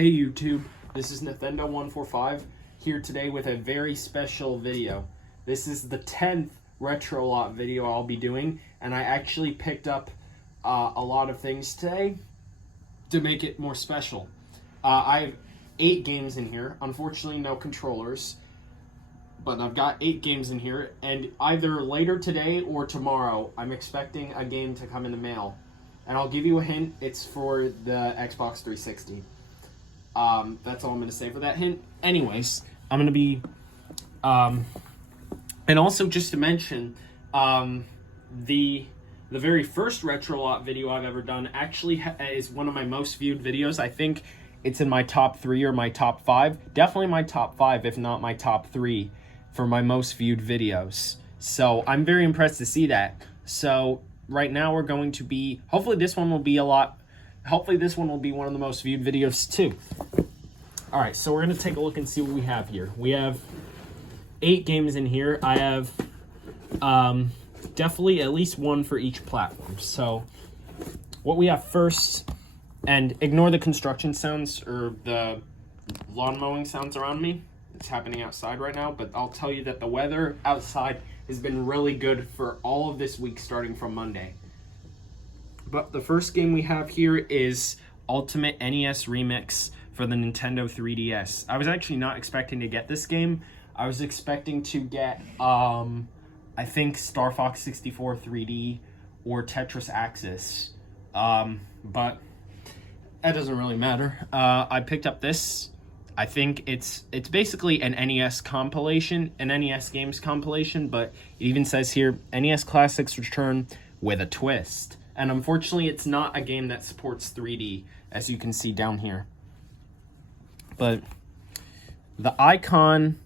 Hey YouTube, this is Nathendo145 here today with a very special video. This is the 10th retro lot video I'll be doing, and I actually picked up a lot of things today to make it more special. I have 8 games in here, unfortunately no controllers, but I've got 8 games in here, and either later today or tomorrow I'm expecting a game to come in the mail. And I'll give you a hint, it's for the Xbox 360. That's all I'm going to say for that hint. Anyways, I'm going to be, and also just to mention, the very first retro lot video I've ever done actually is one of my most viewed videos. I think it's in my top 3 or my top 5. Definitely my top 5, if not my top 3 for my most viewed videos. So I'm very impressed to see that. So right now we're going to be, hopefully this one will be one of the most viewed videos too. All right, so we're going to take a look and see what we have here. We have 8 games in here. I have definitely at least one for each platform. So what we have first, and ignore the construction sounds or the lawn mowing sounds around me. It's happening outside right now, but I'll tell you that the weather outside has been really good for all of this week starting from Monday. But the first game we have here is Ultimate NES Remix for the Nintendo 3DS. I was actually not expecting to get this game. I was expecting to get, I think, Star Fox 64 3D or Tetris Axis. But that doesn't really matter. I picked up this. I think it's basically an NES compilation, an NES games compilation, but it even says here, NES Classics return with a twist. And unfortunately, it's not a game that supports 3D, as you can see down here. But the icon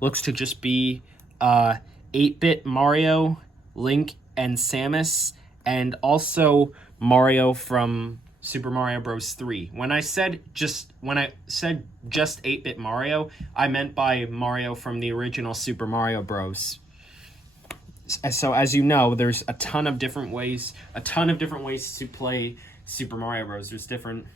looks to just be 8-bit Mario, Link, and Samus, and also Mario from Super Mario Bros. 3. When I said just 8-bit Mario, I meant by Mario from the original Super Mario Bros. So as you know, there's a ton of different ways to play Super Mario Bros. There's different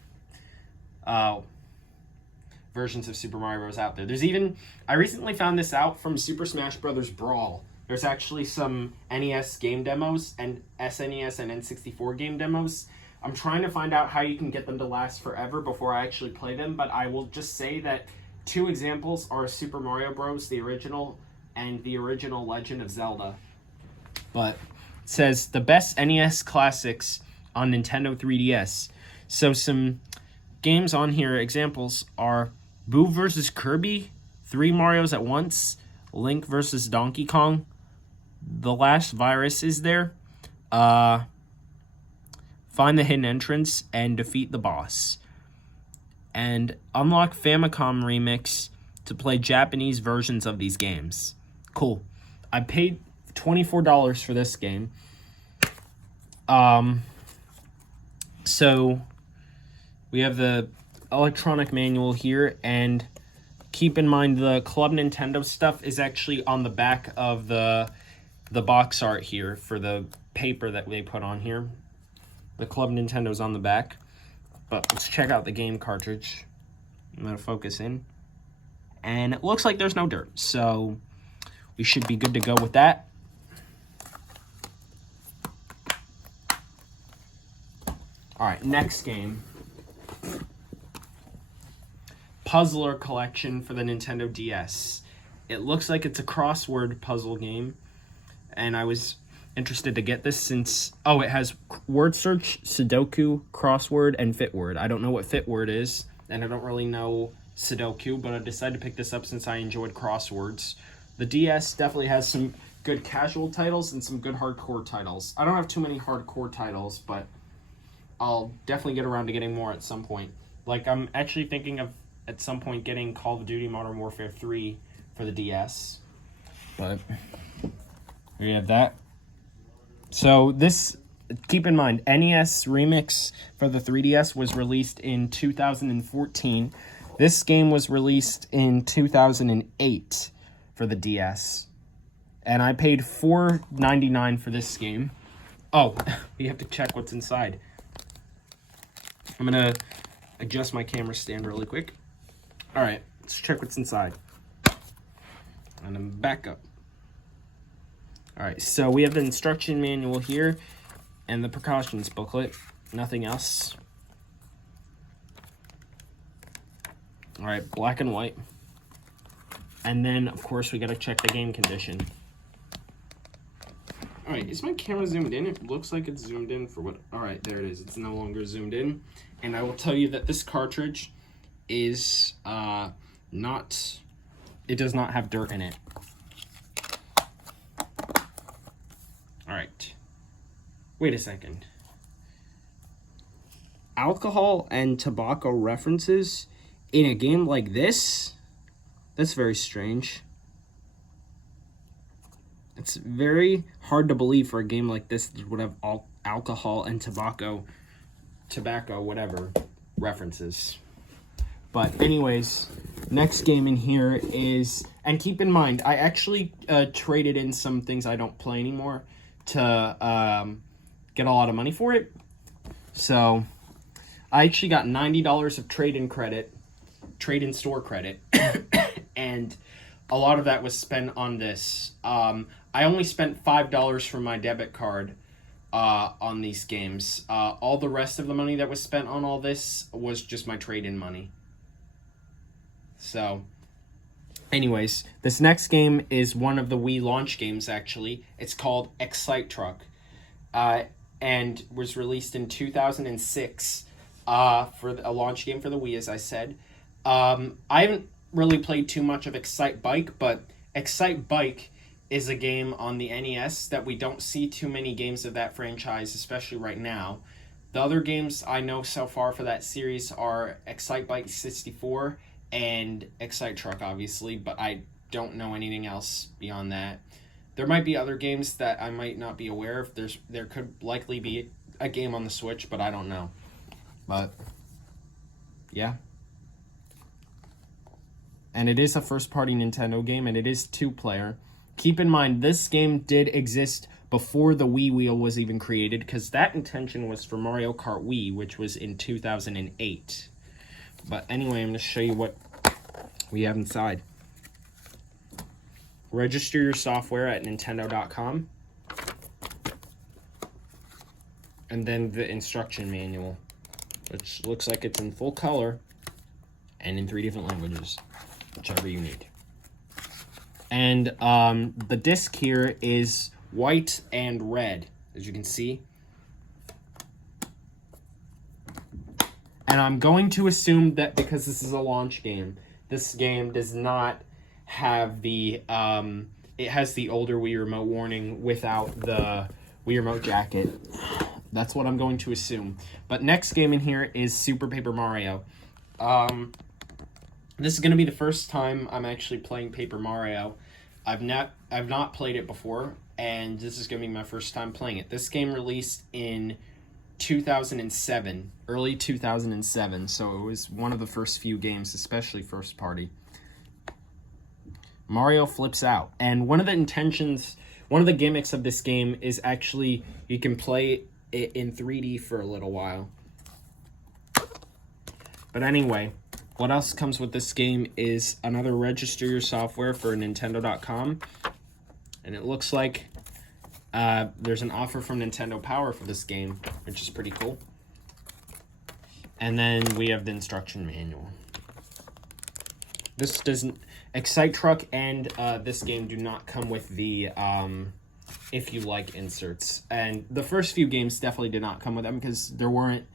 versions of Super Mario Bros. Out there. There's even, I recently found this out from Super Smash Bros. Brawl. There's actually some NES game demos and SNES and N64 game demos. I'm trying to find out how you can get them to last forever before I actually play them, but I will just say that 2 examples are Super Mario Bros., the original, and the original Legend of Zelda. But it says the best NES classics on Nintendo 3DS. So some games on here, examples are Boo vs. Kirby, 3 Marios at once, Link vs. Donkey Kong, The Last Virus is there, Find the Hidden Entrance, and Defeat the Boss. And unlock Famicom Remix to play Japanese versions of these games. Cool. I paid $24 for this game. So we have the electronic manual here, and keep in mind the Club Nintendo stuff is actually on the back of the box art here for the paper that they put on here. The Club Nintendo's on the back. But let's check out the game cartridge. I'm going to focus in. And it looks like there's no dirt, so we should be good to go with that. Alright, next game. Puzzler Collection for the Nintendo DS. It looks like it's a crossword puzzle game, and I was interested to get this since, it has word search, Sudoku, crossword, and fitword. I don't know what fitword is, and I don't really know Sudoku, but I decided to pick this up since I enjoyed crosswords. The DS definitely has some good casual titles and some good hardcore titles. I don't have too many hardcore titles, but I'll definitely get around to getting more at some point. Like, I'm actually thinking of, at some point, getting Call of Duty Modern Warfare 3 for the DS. But we have that. So this, keep in mind, NES Remix for the 3DS was released in 2014. This game was released in 2008 for the DS. And I paid $4.99 for this game. Oh, we have to check what's inside. I'm going to adjust my camera stand really quick. All right, let's check what's inside. And I'm back up. All right, so we have the instruction manual here and the precautions booklet. Nothing else. All right, black and white. And then, of course, we got to check the game condition. All right, is my camera zoomed in? It looks like it's zoomed in for what? All right, there it is. It's no longer zoomed in. And I will tell you that this cartridge is it does not have dirt in it. All right. Wait a second. Alcohol and tobacco references in a game like this? That's very strange. It's very hard to believe for a game like this that would have all alcohol and tobacco, whatever, references. But anyways, next game in here is, and keep in mind, I actually traded in some things I don't play anymore to get a lot of money for it. So I actually got $90 of trade-in store credit, and a lot of that was spent on this. I only spent $5 from my debit card on these games. All the rest of the money that was spent on all this was just my trade-in money. So, anyways, this next game is one of the Wii launch games, actually. It's called Excite Truck, and was released in 2006 for a launch game for the Wii, as I said. I haven't really played too much of Excite Bike, but Excite Bike is a game on the NES that we don't see too many games of that franchise, especially right now. The other games I know so far for that series are Excite Bike 64 and Excite Truck, obviously, but I don't know anything else beyond that. There might be other games that I might not be aware of. There could likely be a game on the Switch, but I don't know. But, yeah. And it is a first-party Nintendo game, and it is 2-player. Keep in mind, this game did exist before the Wii Wheel was even created, because that intention was for Mario Kart Wii, which was in 2008. But anyway, I'm going to show you what we have inside. Register your software at Nintendo.com. And then the instruction manual, which looks like it's in full color and in 3 different languages, whichever you need. And the disc here is white and red, as you can see. And I'm going to assume that because this is a launch game, this game does not have the, it has the older Wii Remote warning without the Wii Remote jacket. That's what I'm going to assume. But next game in here is Super Paper Mario. This is going to be the first time I'm actually playing Paper Mario. I've not played it before, and this is going to be my first time playing it. This game released in 2007, early 2007, so it was one of the first few games, especially first party. Mario flips out, and one of the gimmicks of this game is actually you can play it in 3D for a little while. But anyway, what else comes with this game is another register your software for Nintendo.com, and it looks like there's an offer from Nintendo Power for this game, which is pretty cool. And then we have the instruction manual. This doesn't... Excite Truck and this game do not come with the if you like inserts. And the first few games definitely did not come with them because there weren't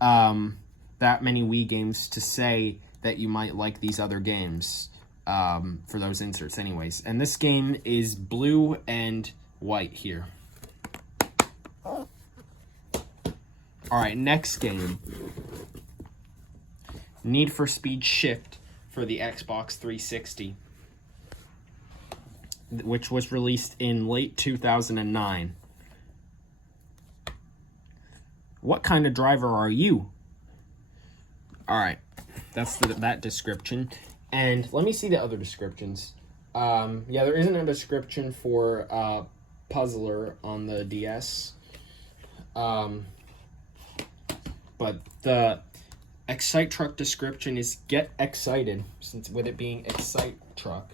that many Wii games to say that you might like these other games for those inserts anyways. And this game is blue and white here. Alright, next game. Need for Speed Shift for the Xbox 360, which was released in late 2009. What kind of driver are you? Alright, that's that description. And let me see the other descriptions. Yeah, there isn't a description for Puzzler on the DS. But Excite Truck description is get excited, since with it being Excite Truck.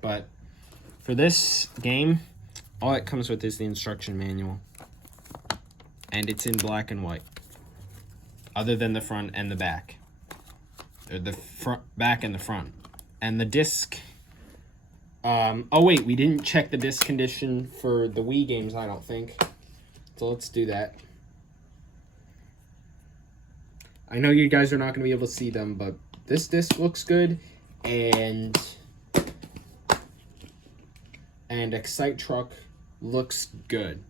But for this game, all it comes with is the instruction manual. And it's in black and white. Other than the front and the back. Or the front, back and the front. And the disc... oh wait, we didn't check the disc condition for the Wii games, I don't think. So let's do that. I know you guys are not going to be able to see them, but this disc looks good, and Excite Truck looks good,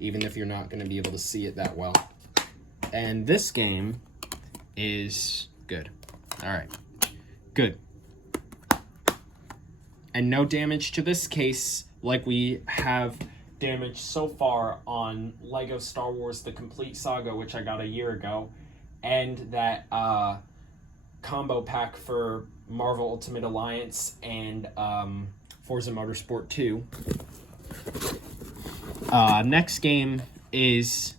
even if you're not going to be able to see it that well. And this game is good. All right, good. And no damage to this case like we have damage so far on Lego Star Wars The Complete Saga, which I got a year ago, and that combo pack for Marvel Ultimate Alliance and Forza Motorsport 2. Next game is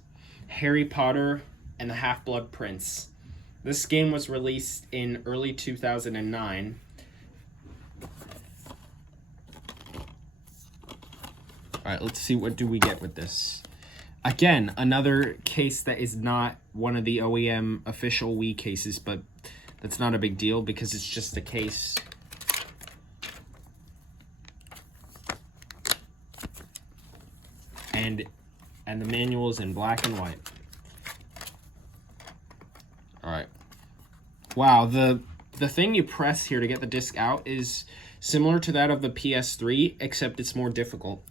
Harry Potter and the Half-Blood Prince. This game was released in early 2009. All right, let's see what do we get with this. Again, another case that is not one of the OEM official Wii cases, but that's not a big deal because it's just a case. And the manual is in black and white. All right. Wow, the thing you press here to get the disc out is similar to that of the PS3, except it's more difficult.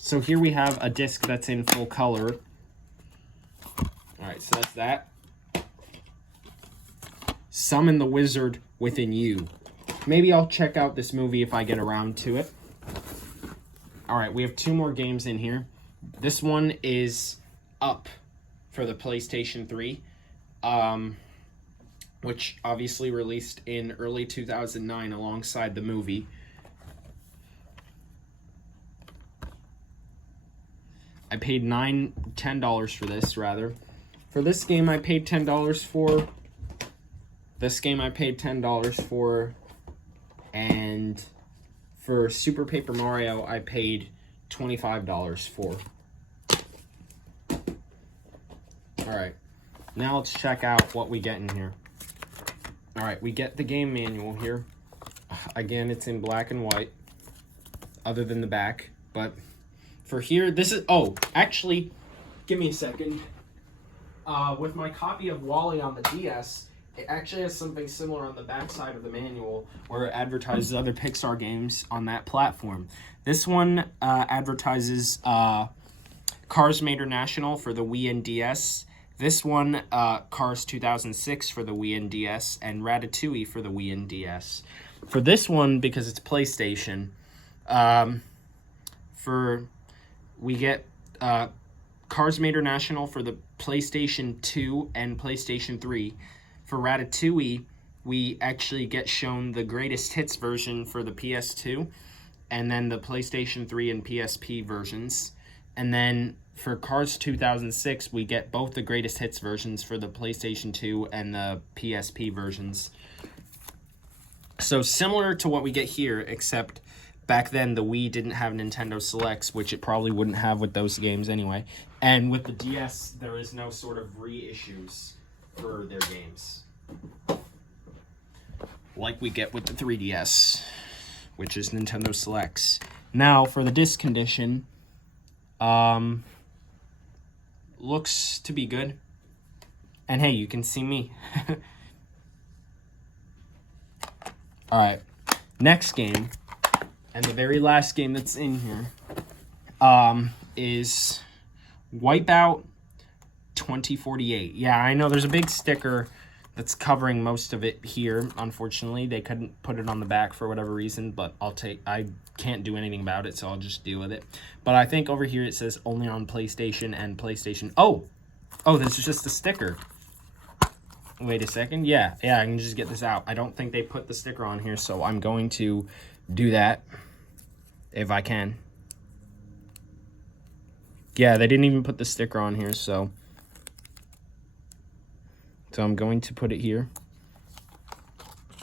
So here we have a disc that's in full color. Alright, so that's that. Summon the Wizard Within You. Maybe I'll check out this movie if I get around to it. Alright, we have two more games in here. This one is Up for the PlayStation 3. Which obviously released in early 2009 alongside the movie. I paid $10 for this, rather. For this game, I paid $10 for. This game, I paid $10 for. And for Super Paper Mario, I paid $25 for. Alright. Now let's check out what we get in here. Alright, we get the game manual here. Again, it's in black and white. Other than the back. But... for here, this is... oh, actually, give me a second. With my copy of WALL-E on the DS, it actually has something similar on the back side of the manual where it advertises other Pixar games on that platform. This one advertises Cars International for the Wii and DS. This one, Cars 2006 for the Wii and DS, and Ratatouille for the Wii and DS. For this one, because it's PlayStation, we get Cars International for the PlayStation 2 and PlayStation 3. For Ratatouille, we actually get shown the greatest hits version for the PS2, and then the PlayStation 3 and PSP versions. And then for Cars 2006, we get both the greatest hits versions for the PlayStation 2 and the PSP versions. So similar to what we get here, except back then the Wii didn't have Nintendo Selects, which it probably wouldn't have with those games anyway. And with the DS, there is no sort of reissues for their games, like we get with the 3DS, which is Nintendo Selects. Now, for the disc condition, looks to be good. And hey, you can see me. Alright, next game, and the very last game that's in here, is Wipeout 2048. Yeah, I know there's a big sticker that's covering most of it here. Unfortunately, they couldn't put it on the back for whatever reason, but I can't do anything about it, so I'll just deal with it. But I think over here it says only on PlayStation and PlayStation. Oh, this is just a sticker. Wait a second. Yeah, I can just get this out. I don't think they put the sticker on here, so I'm going to do that if I can. Yeah, they didn't even put the sticker on here, so So I'm going to put it here.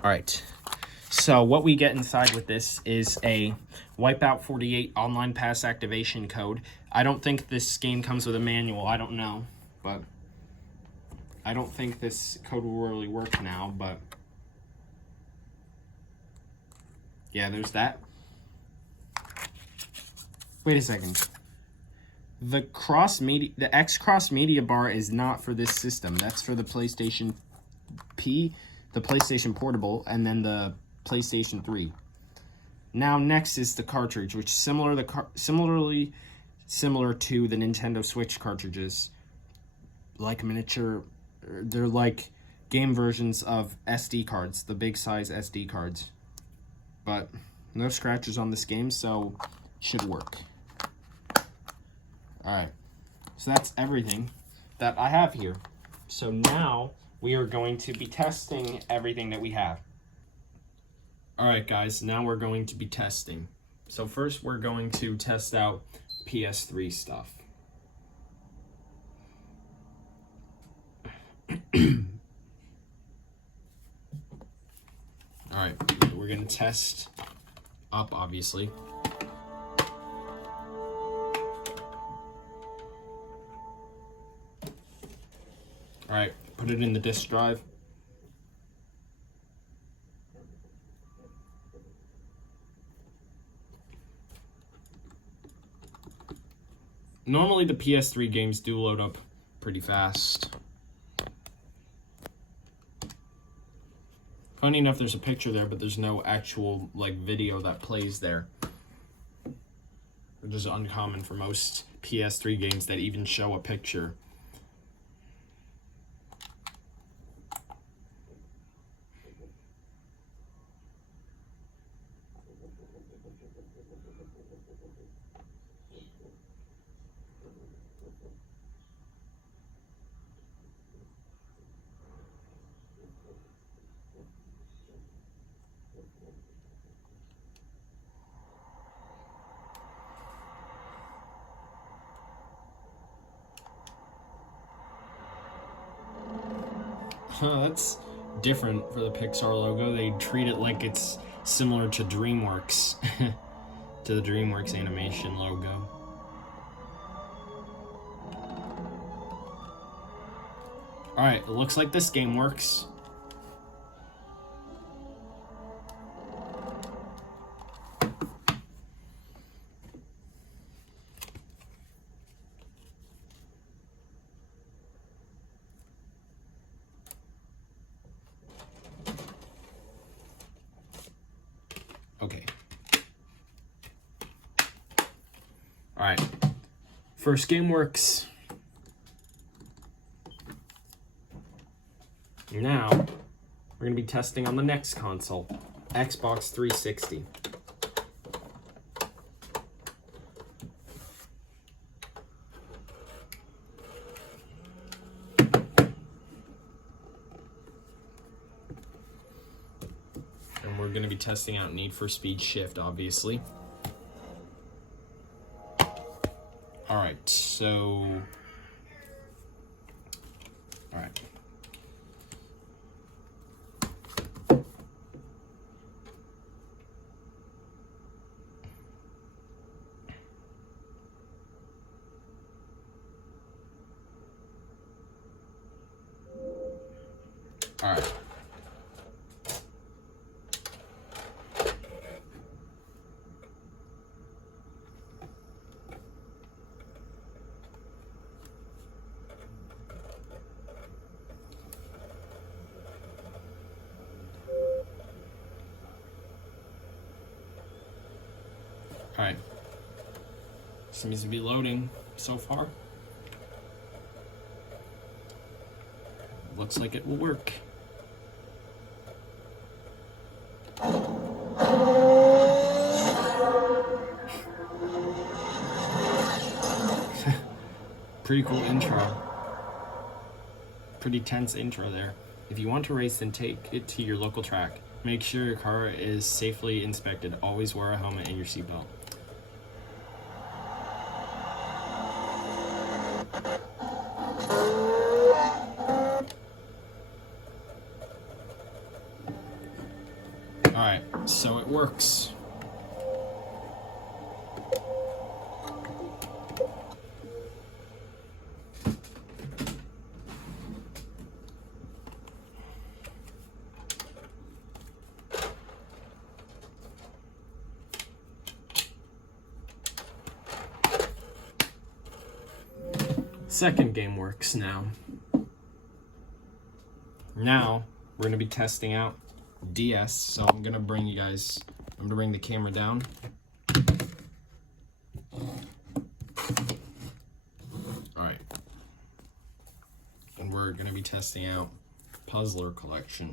All right. So what we get inside with this is a Wipeout 48 online pass activation code. I don't think this game comes with a manual. I don't know, but I don't think this code will really work now, but yeah, there's that. Wait a second. The X Cross Media bar is not for this system. That's for the PlayStation P, the PlayStation Portable, and then the PlayStation 3. Now next is the cartridge, which similarly similar to the Nintendo Switch cartridges. Like miniature, they're like game versions of SD cards, the big size SD cards. But no scratches on this game, so it should work. Alright, so that's everything that I have here. So now we are going to be testing everything that we have. Alright guys, now we're going to be testing. So first we're going to test out PS3 stuff. Alright, we're going to test up, obviously. Alright, put it in the disk drive. Normally the PS3 games do load up pretty fast. Funny enough, there's a picture there, but there's no actual like video that plays there. Which is uncommon for most PS3 games that even show a picture. That's different for the Pixar logo. They treat it like it's similar to DreamWorks, to the DreamWorks animation logo. Alright, it looks like this game works. Okay. Alright. First game works. Now, we're going to be testing on the next console, Xbox 360. And we're going to be testing out Need for Speed Shift, obviously. Alright, so... Alright. Alright. Alright. Seems to be loading so far. Looks like it will work. Pretty cool intro. Pretty tense intro there. If you want to race, then take it to your local track. Make sure your car is safely inspected. Always wear a helmet and your seatbelt. it works. Second game works now. Now we're gonna be testing out DS, so I'm gonna bring the camera down. Alright. And we're gonna be testing out Puzzler Collection.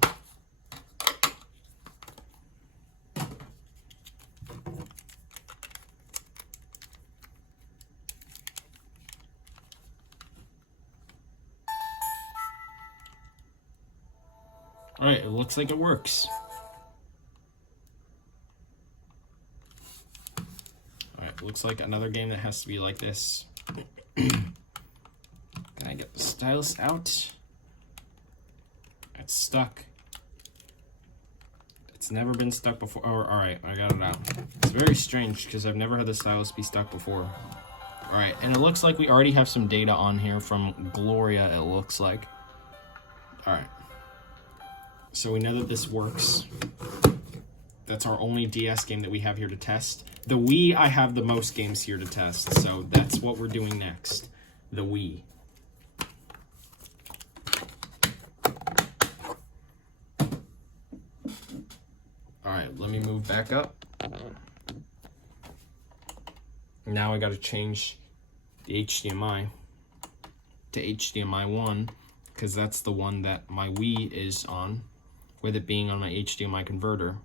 Alright, it looks like it works. Alright, looks like another game that has to be like this. Can I get the stylus out? It's stuck. It's never been stuck before. Oh, alright, I got it out. It's very strange because I've never had the stylus be stuck before. Alright, and it looks like we already have some data on here from Gloria, it looks like. Alright. So we know that this works. That's our only DS game that we have here to test. The Wii, I have the most games here to test, so that's what we're doing next. The Wii. Alright, let me move back up. Now I gotta change the HDMI to HDMI 1, because that's the one that my Wii is on, with it being on my HDMI converter.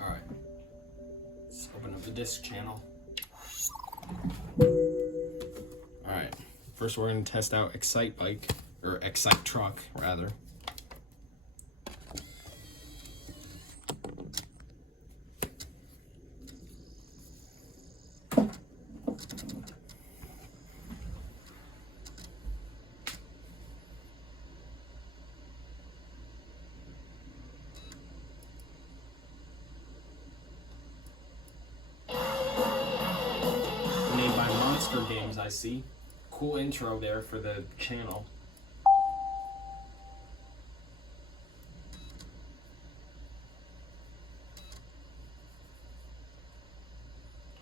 Alright, let's open up the disc channel. Alright, first we're going to test out Excite Bike, or Excite Truck, rather. Games, I see. Cool intro there for the channel.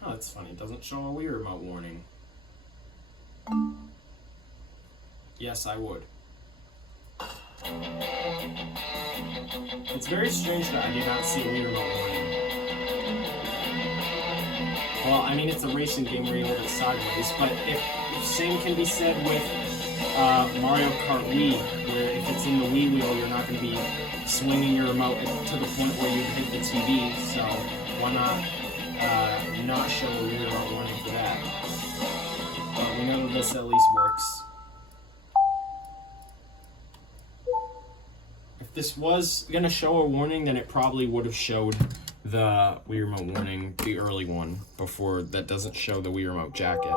Oh, that's funny. It doesn't show a Wii remote warning. Yes, I would. It's very strange that I did not see a Wii remote warning. Well, I mean, it's a racing game where you hold it sideways, but if same can be said with Mario Kart Wii, where if it's in the Wii wheel, you're not going to be swinging your remote to the point where you hit the TV, so why not show a Wii remote warning for that? But we know that this at least works. If this was going to show a warning, then it probably would have showed the Wii remote warning, the early one, before that doesn't show the Wii remote jacket.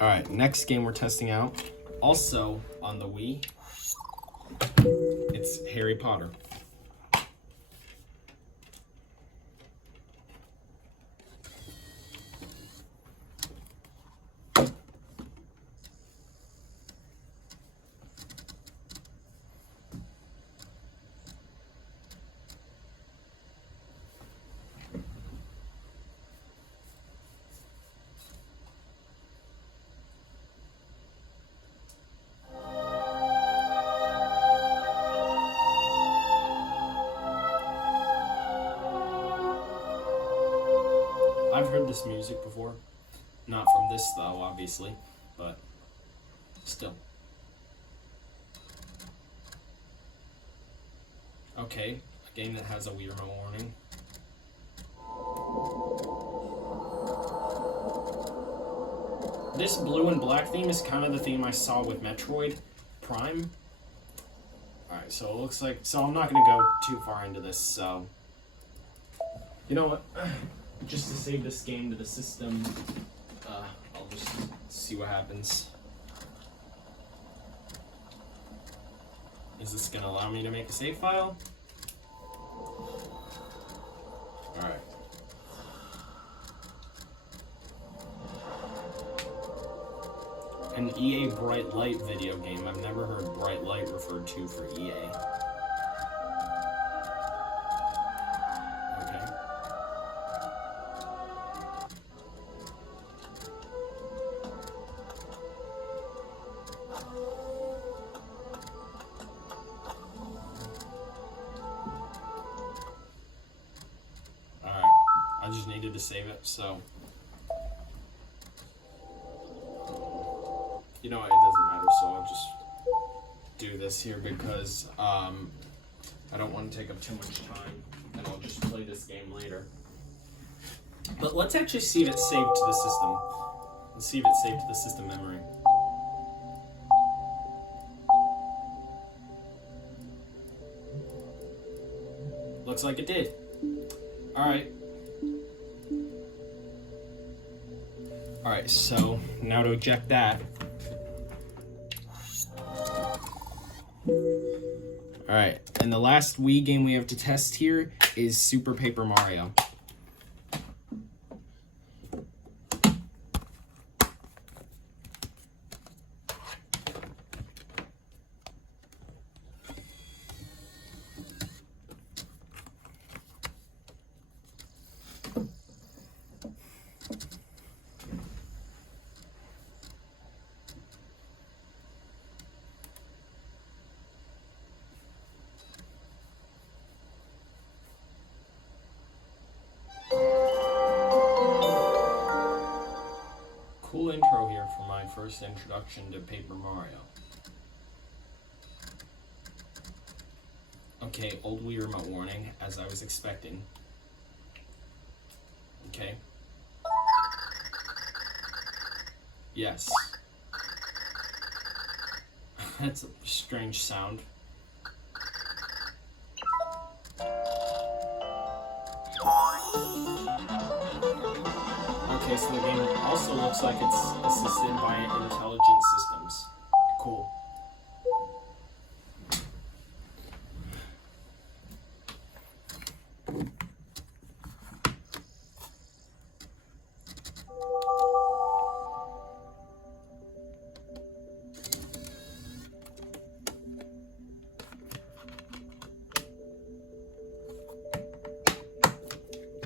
Alright, next game we're testing out, also on the Wii, it's Harry Potter. I've heard this music before. Not from this though, obviously, but still. Okay, a game that has a Wii remote warning. this blue and black theme is kind of the theme I saw with Metroid Prime. Alright, so it looks like... So I'm not going to go too far into this, so... You know what? Just to save this game to the system, I'll just see what happens. Is this going to allow me to make a save file? Alright. An EA Bright Light video game. I've never heard Bright Light referred to for EA. Okay. Alright. I just needed to save it, so... You know what, it doesn't matter, so I'll just do this here because I don't want to take up too much time, and I'll just play this game later. But let's actually see if it's saved to the system. Let's see if it's saved to the system memory. Looks like it did. Alright. Alright, so now to eject that. Alright, and the last Wii game we have to test here is Super Paper Mario. Cool intro here for my first introduction to Paper Mario. Okay, old Wii remote warning, as I was expecting. Okay. Yes. That's a strange sound. Okay, so the game also looks like it's assisted by intelligent systems. Cool.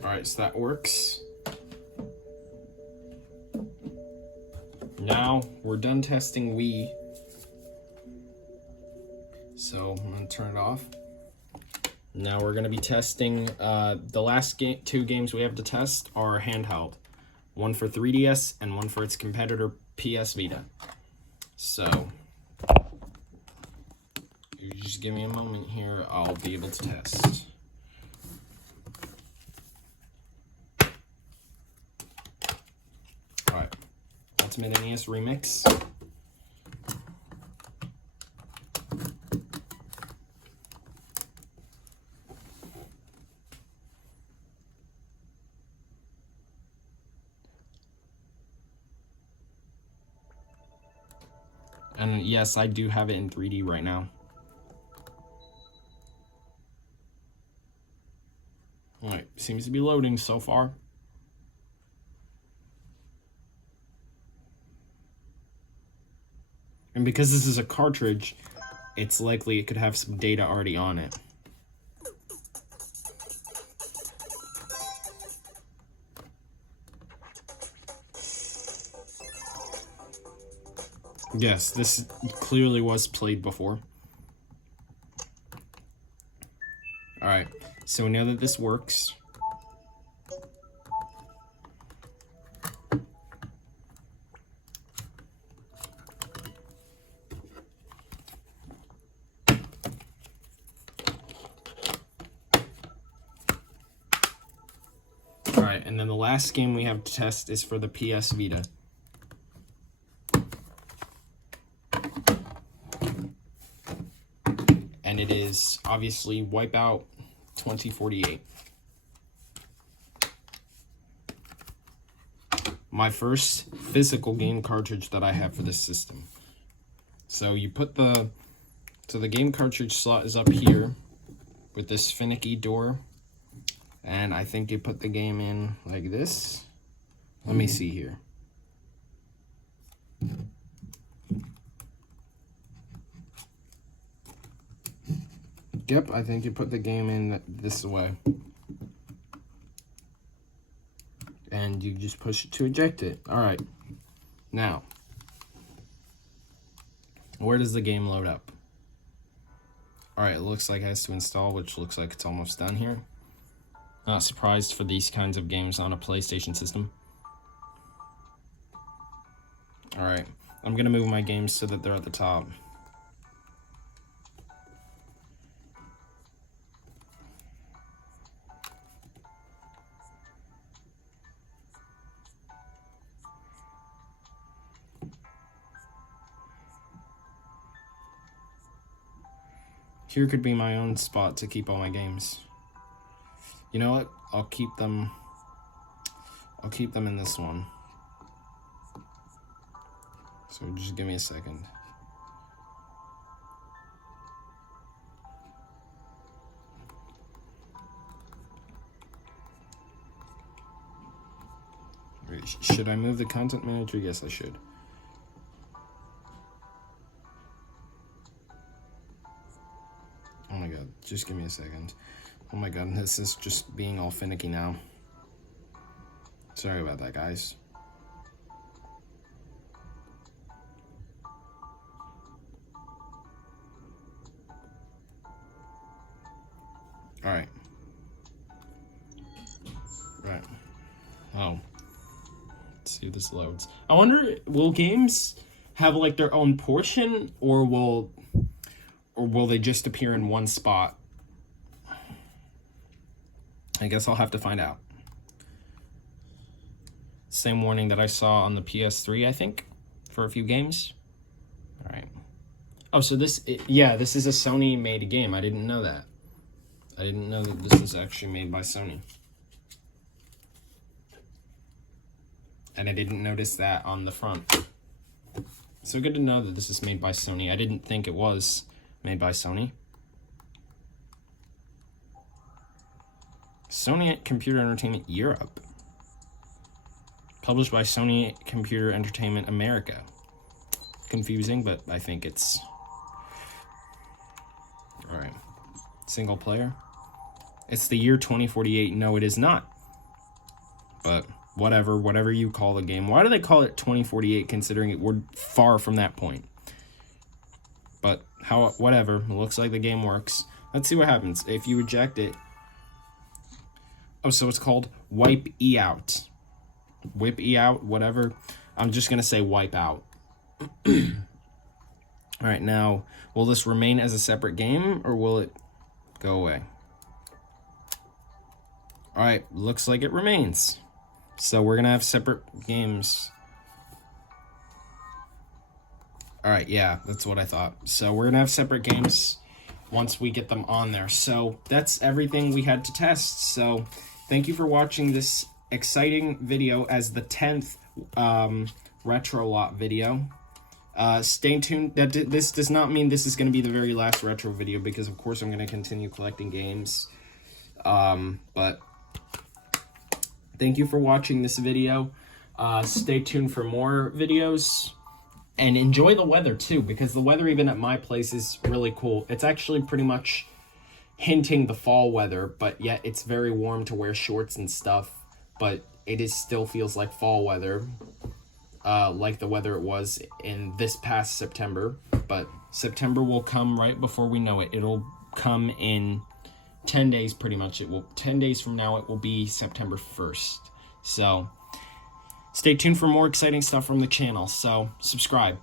Alright, so that works. Now, we're done testing Wii. So, I'm going to turn it off. Now we're going to be testing, the last two games we have to test are handheld. One for 3DS and one for its competitor PS Vita. So, you just give me a moment here, I'll be able to test. Alright, Ultimate NES Remix. And yes, I do have it in 3D right now. Alright, seems to be loading so far. And because this is a cartridge, it's likely it could have some data already on it. Yes, this clearly was played before. Alright, so now that this works, alright, and then the last game we have to test is for the PS Vita. is obviously Wipeout 2048. My first physical game cartridge that I have for this system. So you put the game cartridge slot is up here with this finicky door, and I think you put the game in like this. Let me see here. Yep, I think you put the game in this way. And you just push it to eject it. All right. Now, where does the game load up? All right, it looks like it has to install, which looks like it's almost done here. Not surprised for these kinds of games on a PlayStation system. All right, I'm gonna move my games so that they're at the top. Here could be my own spot to keep all my games. You know what? I'll keep them in this one. So just give me a second. Should I move the content manager? Yes, I should. Oh my god, just give me a second. Oh my god, this is just being all finicky now. Sorry about that, guys. Alright. Right. Oh. Let's see if this loads. I wonder, will games have like their own portion, or will they just appear in one spot? I guess I'll have to find out. Same warning that I saw on the PS3, I think, for a few games. All right. Oh, so this is a Sony-made game. I didn't know that. I didn't know that this was actually made by Sony. And I didn't notice that on the front. So good to know that this is made by Sony. I didn't think it was made by Sony. Sony Computer Entertainment Europe. Published by Sony Computer Entertainment America. Confusing, but I think it's... Alright. Single player. It's the year 2048. No, it is not. But whatever you call the game. Why do they call it 2048 considering we're far from that point? But whatever. It looks like the game works. Let's see what happens if you eject it. Oh, so it's called Wipe E Out. Whip E Out, whatever. I'm just going to say wipe out. Alright, now, will this remain as a separate game, or will it go away? Alright, looks like it remains. So we're going to have separate games. Alright, yeah, that's what I thought. So we're going to have separate games once we get them on there. So that's everything we had to test. So thank you for watching this exciting video as the 10th retro lot video. Stay tuned. This does not mean this is going to be the very last retro video, because of course I'm going to continue collecting games. But thank you for watching this video. Stay tuned for more videos. And enjoy the weather too, because the weather even at my place is really cool. It's actually pretty much hinting the fall weather, but yet it's very warm to wear shorts and stuff. But it still feels like fall weather, like the weather it was in this past September. But September will come right before we know it. It'll come in 10 days pretty much. 10 days from now it will be September 1st. So stay tuned for more exciting stuff from the channel. So subscribe.